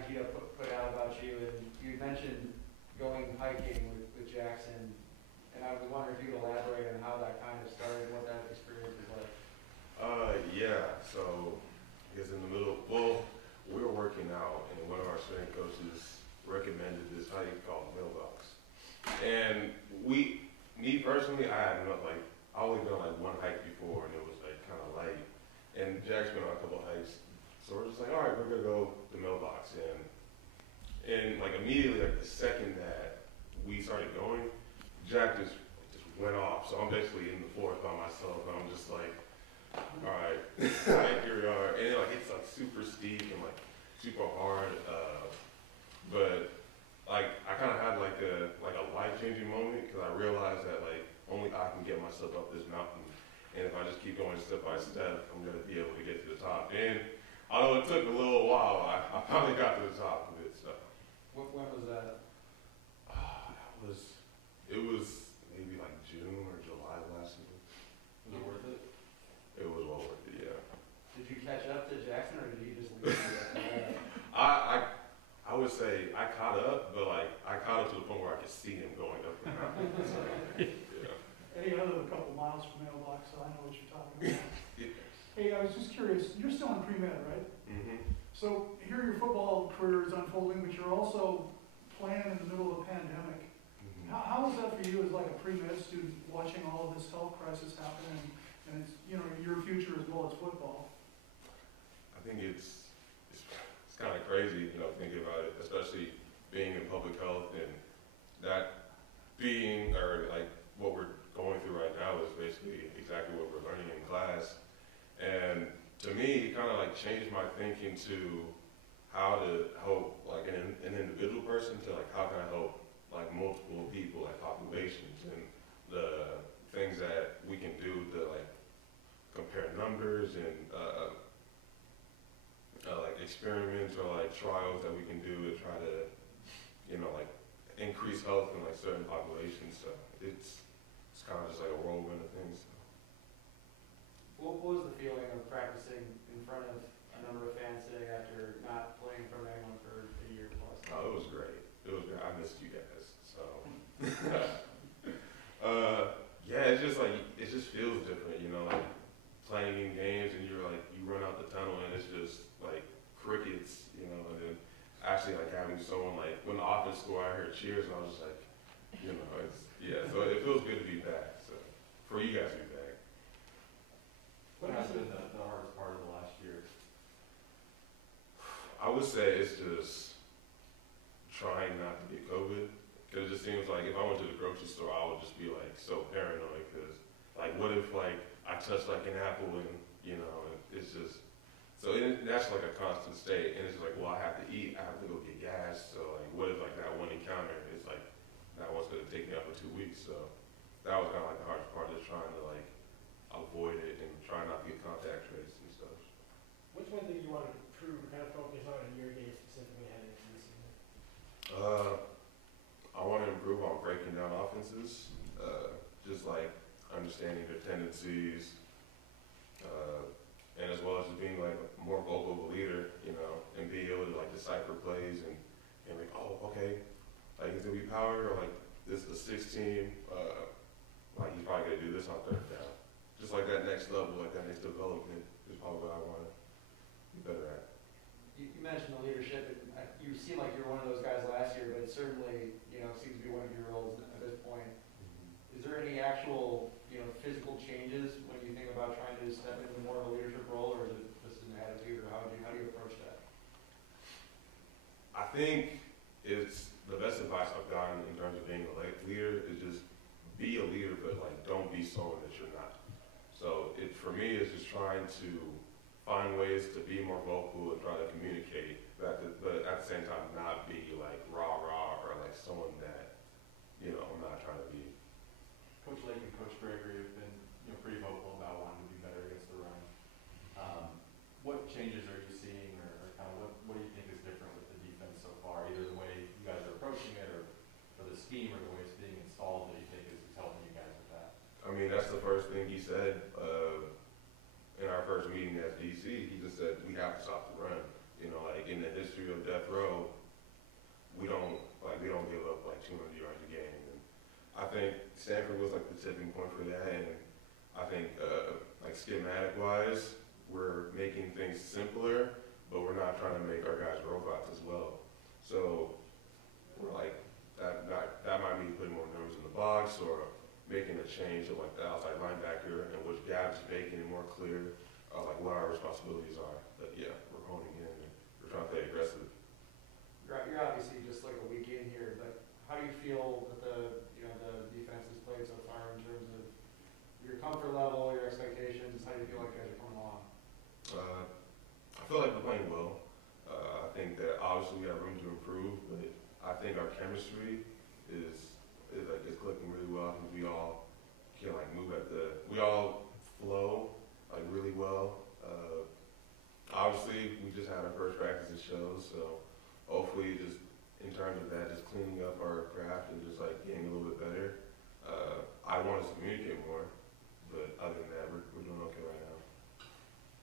idea put out about you, and you mentioned going hiking with Jackson, and I was wondering if you could elaborate on how that kind of started, what that experience was like. Yeah, so I guess in the middle, well, we were working out, and one of our strength coaches recommended this hike called Mailbox. And me personally, I had not like, I only done like one hike before, and it was like kind of light. And Jack's been on a couple of hikes, so we're just like, all right, we're gonna go to Mailbox. And like immediately, like the second that we started going, Jack just went off. So I'm basically in the forest by myself, and I'm just like, all right, like here we are. And like it's like super steep and like super hard, but like I kind of had like a life-changing moment because I realized that like only I can get myself up this mountain, and if I just keep going step by step, I'm gonna be able to get to the top. And although it took a little while, I finally got to the top of it. So When was that? it was maybe like June or July last year. Was it worth it? It was well worth it, yeah. Did you catch up to Jackson, or did he just leave you? I would say I caught up, but like I caught up to the point where I could see him going up the mountain. So, yeah. Eddie, I live a couple miles from Mailbox, so I know what you're talking about. Yeah. Hey, I was just curious, you're still in pre-med, right? Mm-hmm. So here your football career is unfolding, but you're also playing in the middle of a pandemic. Mm-hmm. How is that for you as like a pre-med student, watching all of this health crisis happen, and it's, you know, your future as well as football? I think it's kind of crazy, you know, thinking about it, especially being in public health and that being, or like what we're going through right now is basically exactly what we're learning in class. And to me, it kind of like changed my thinking to how to help like an individual person to like how can I help like multiple people, like populations, and the things that we can do to like compare numbers and like experiments or like trials that we can do to try to, you know, like increase health in like certain populations. So it's kind of just like a whirlwind of things. So. What was the feeling of practicing in front of a number of fans today after not playing in front of anyone for a year plus? Oh, it was great. It was great. I missed you guys. So, yeah, it's just like, it just feels different, you know, like playing in games and you're like, you run out the tunnel and it's just like crickets, you know, and then actually like having someone like, when the offense scored, I heard cheers and I was just like, you know, it's, yeah, so it feels good to be back. So, for you guys to be back. What has been the hardest part of the last year? I would say it's just trying not to get COVID, because it just seems like if I went to the grocery store, I would just be like so paranoid, because like what if like I touch like an apple and, you know, it's just, so that's like a constant state, and it's like, well, I have to eat, I have to go get gas, so like what if like that one encounter is like, that one's going to take me out for 2 weeks, so that was kind of like the hardest part, is trying to like avoid it and try not to get contact traced and stuff. What's one thing you want to improve, kind of focus on in your game specifically heading into the season? I want to improve on breaking down offenses, just like understanding their tendencies, and as well as just being like more vocal of a leader, you know, and being able to like decipher plays and like, oh, okay, like he's gonna be power, or like this is the 6 team, like he's probably gonna do this on 3rd down. Just like that next level, like that next development is probably what I want to be better at. You mentioned the leadership, and you seem like you're one of those guys last year, but it certainly, you know, seems to be one of your roles at this point. Mm-hmm. Is there any actual, you know, physical changes when you think about trying to step into more of a leadership role, or is it just an attitude, or how do you approach that? I think it's the best advice I've gotten in terms of being a leader is just be a leader, but like don't be someone that you're not. So it for me is just trying to find ways to be more vocal and try to communicate, but at the same time not be like rah or like someone that, you know, I'm not trying to be. Coach Lake and Coach Gregory have been, you know, pretty vocal about wanting to be better against the run. What changes are you seeing, or kind of what do you think is different with the defense so far? Either the way you guys are approaching it, or the scheme, or the way it's being installed that you think is helping you guys with that? I mean, that's the first thing he said in our first meeting as DC. He just said we have to stop the run. You know, like in the history of death row, Stanford was like the tipping point for that, and I think like schematic wise, we're making things simpler, but we're not trying to make our guys robots as well. So we're like that might mean putting more numbers in the box or making a change to like the outside linebacker and which gaps, making it more clear like what our responsibilities are. But yeah, we're honing in and we're trying to play aggressive. You're obviously just like a week in here, but how do you feel that the defense has played so far in terms of your comfort level, your expectations? How do you feel like guys are coming along? I feel like we're playing well. I think that obviously we have room to improve, but I think our chemistry is clicking really well. I think we all can like we all flow like really well. Obviously we just had our first practice at shows, so hopefully just in terms of that, just cleaning up our craft and